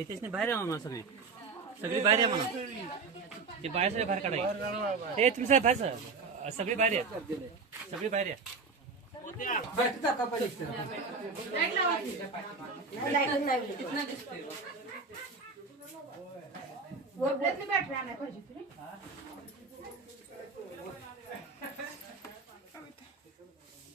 हे त्याच्याने बाहेर या म्हणा सगळी. सगळी बाहेर या म्हणा. ते बाहेर सगळे बाहेर काढाय ते तुम्ही साहेब बाहेर सर. सगळी बाहेर या. सगळी बाहेर या. टीव्ही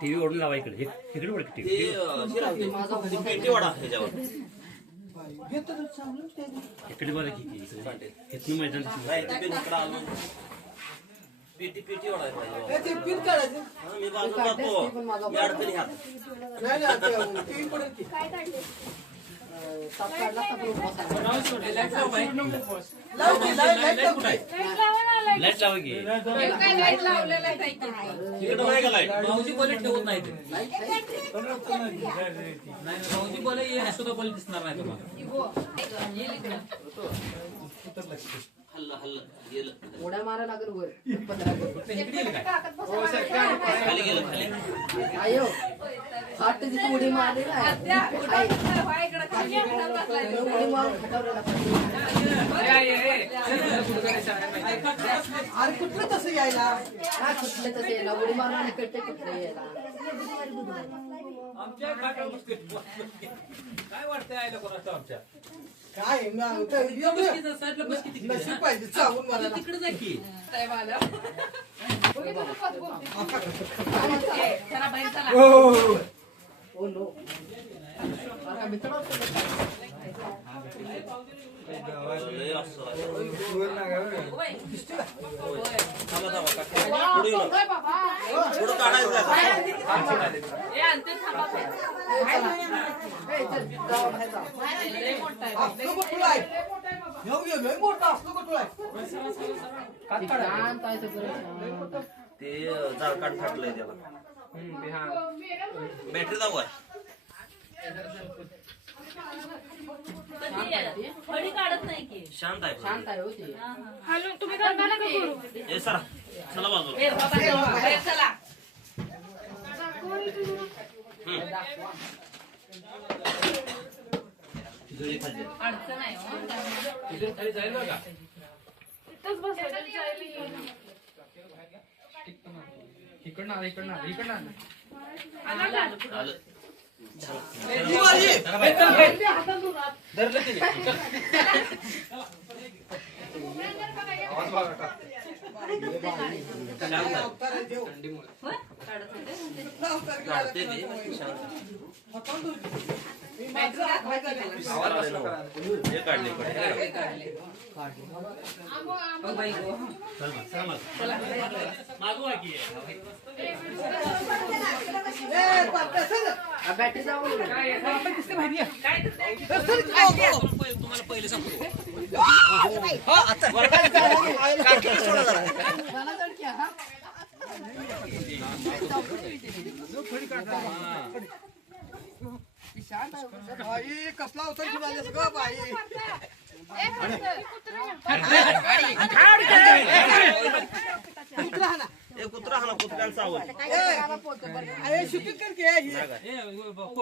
टीव्ही ओढून लावा इकडे. इकडे ओढ टीव्ही. पेटी ह्याच्यावर. इकडे बघा की इथनं मैदान पेटी पेटी पेटी वाढायला पाहिजे ते पिन काढायचं. हा, मी बाजू काढतो मी अडचणी ह्यात नाही नाही आता टीव्ही पडेल की लाव की, लाव- लाइट लाव की. लाइट लावा की. इकडं नाही का लाइट? भाऊजी बोले ठेवत नाही ते नाही भाऊजी बोले ये सुद्धा बोले दिसणार नाही तुम्हाला. हल्ल हल्ल गेलं. उड्या मारा लागेल वर. काय खाली गेलं खाली. आयो हात तिथे उडी मारली ना. उडी मारून खटावलेला अरे कुठलं तसं यायला? काय कुठले तसे यायला? उडी मारून पेटे कुठले यायला. आमच्या बसते. काय वाटतंय आयला कोणाचं आमच्या काय मग ते एवढं बसकीचं साईडला बसकी तिकडे. पाहिजे चावून मारायला तिकडे जा की ओ नो आता मित्र लय असं आहे. थांबा, थांबा, काका. पुढे ते झाडकाट फाटलंय त्याला. बॅटरी दाखवा फळी काढत नाही की शांत आहे शांत आहे होती हॅलो तुम्ही करता का करू. ए सरा. चला बाजूला. ए बाबा जाऊ, चला जुळी खाली अडचण आहे हो. त्यामुळे. तिथे खाली जाईल बरं का इकडनं आलं, इकडनं आलं, इकडनं बघा का. काढत होते. काढते ते. हे काढले इकडे. हो बाई गो. मागवा की ए, पाट्या, सर. बॅटरी जाऊन काय करते? तुम्हाला पहिले सांगतो बाई, कसला अवतार बाई कुत्रा हा ए कुत्रा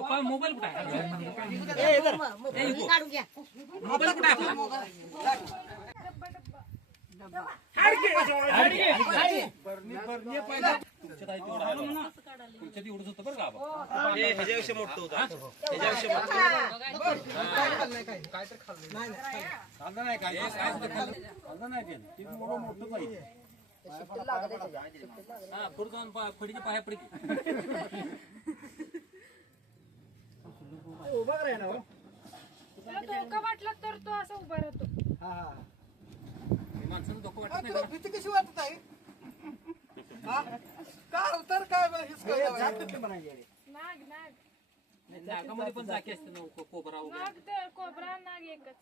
कर मोबाईल कुठे आहे ए, इधर. कुठे आहे आपला? पुढच्या एवढंच होतं बरं का आबा. हे ह्याच्यापेक्षा मोठं होतं ह्याच्यापेक्षा मोठं काय खाल्लं नाही, काय? हे. हा, पुढं जाऊन पा- फडीच्या पाया हो. धोका वाटला तर तो असा उभा राहतो हा, हा. हे माणसानं धोका हा, वाटत नाही भीती कशी वाटत आहे? काय काय बरं, हेच कळलं नाही. नाग नाग. नागामध्ये पण जाकी असते ना को- कोबरा वगैरे? नाग ते कोबरा नाग एकच.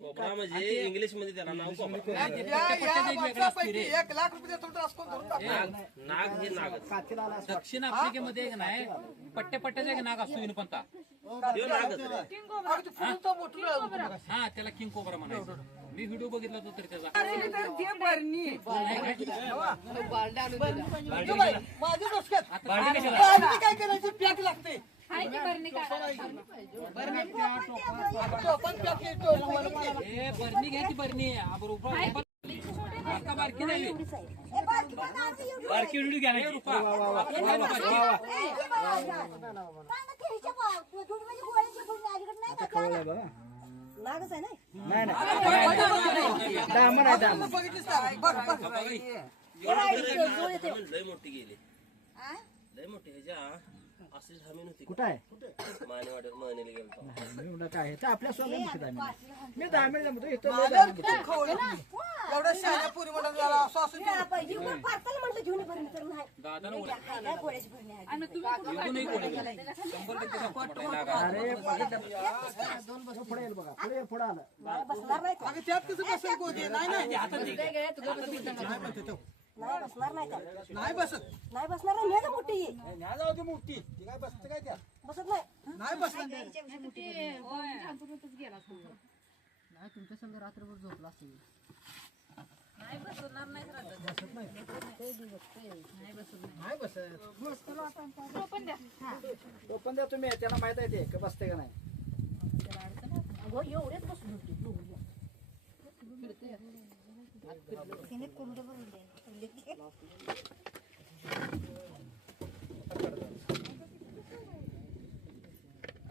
कोबरा म्हणजे इंग्लिशमध्ये त्याला नाव कोबरा. या या माणसापैकी एक लाख रुपये धरून? नाग नाग हे नागच. दक्षिण आफ्रिकेमध्ये एक नाही पट्ट्या पट्ट्याचा एक नाग असतो विनपंता. ह्यो नागच. रे. King cobra. अगदी फुटून तो मोठं आहे. हा त्याला किंग कोबरा म्हणायचं. मी व्हिडिओ बघितला होता तरी त्याचा. अरे तर ते बरणी. बारड्या आणून माझ्या डोसक्यात. बाळडी कशाला? बारणी काय करायची? पॅक लागते. हाय ती बरणी काढा टोपण पॅक टोपण मला माहिती. ए बरणी घ्या बरणी आ, बरोबर आता बारकी नाही. बारकी उडी घ्या ए, रुपा. आपण नाही बारकी. नागच आहे ना? बघितलीस का? बघ, बघ. जमीन लय मोठी गेली. लय मोठी ह्याच्या अशीच हमी नव्हती. कुठं आहे? मानेवाडीवर मानेला गेलो माझ्यावर किती खवळलं. पोरी म्हणून जरा केलं. दादानं ओळख. एकूणही ओळख. शंभर टक्के दाखवा नागा. अगं त्यात कसं बसेल गोदी? नाही नाही काय काय मला? नाही. बसणार नाही का? नाही बसत. नाही बसणार नाही मी मोठी. आहे. न्या जाऊ दे मोठी. ती काय बसते काय त्या? बसत नाही. नाही बसत नाही नाही. बसत. तो पण द्या. तो पण द्या तुम्ही त्याला माहीत आहे ते का बसते का नाही? अगं एवढेच बसून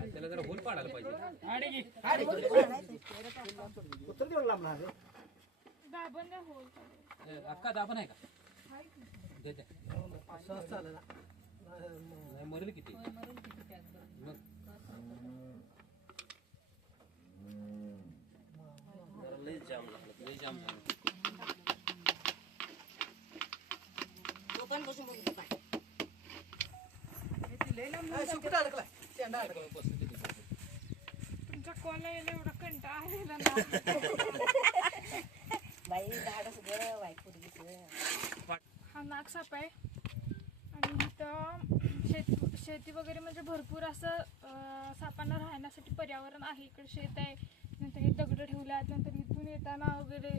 त्याला जरा होल पाडायला पाहिजे. उत्तर देऊ लांब ए, अक्का दाबण आहे का? दे दे. नाही, मरेल किती मग जरा लय जाम लागलं लय जाम झालं. तो पण बसून बघितलं काय सुकट अडकलाय शेंडा अडकला बसू दे तिथे. तुमच्या कॉलला यायला एवढा कंटाळा आलेला ना बाई धाडस ग बाई पोरगीच हा नाग साप आहे. आणि इथं शेत शेती वगैरे म्हणजे भरपूर असं सापांना राहण्यासाठी पर्यावरण आहे. इकडे शेत आहे नंतर हे ठेवल्या आहेत नंतर इथून येताना वगैरे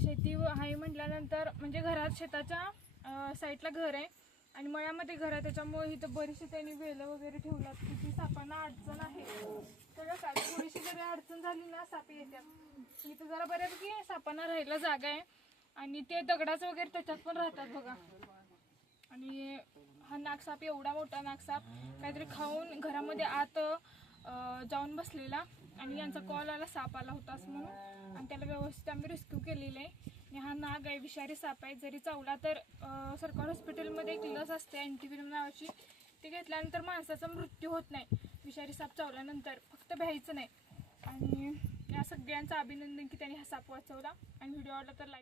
शेती व- आहे म्हटल्यानंतर म्हणजे घरात शेताच्या साईडला घर आहे. आणि मळ्यामध्ये घर आहे त्याच्यामुळे इथं बरीचशी त्यांनी वेलं वगैरे ठेवल्यात किती सापांना अडचण आहे. तर काय थोडीशी जरी अडचण झाली ना साप येतात इथं जरा बऱ्यापैकी सापांना राहायला जागा आहे. आणि ते दगडाच वगैरे त्याच्यात पण राहतात बघा. आणि हा नागसाप एवढा मोठा नागसाप काहीतरी खाऊन घरामध्ये आत जाऊन बसलेला आणि यांचा कॉल आला साप आला होता असं म्हणून. आणि त्याला व्यवस्थित आम्ही रेस्क्यू केलेलं आहे. आणि हा नाग आहे विषारी साप आहे. जरी चावला तर सरकारी हॉस्पिटलमध्ये एक लस असते अँटीव्हिरम नावाची. ती घेतल्यानंतर माणसाचा मृत्यू होत नाही. विषारी साप चावल्यानंतर फक्त भ्यायचं नाही. आणि या सगळ्यांचं अभिनंदन की त्यांनी हा साप वाचवला. आणि व्हिडिओ आवडला तर लाईक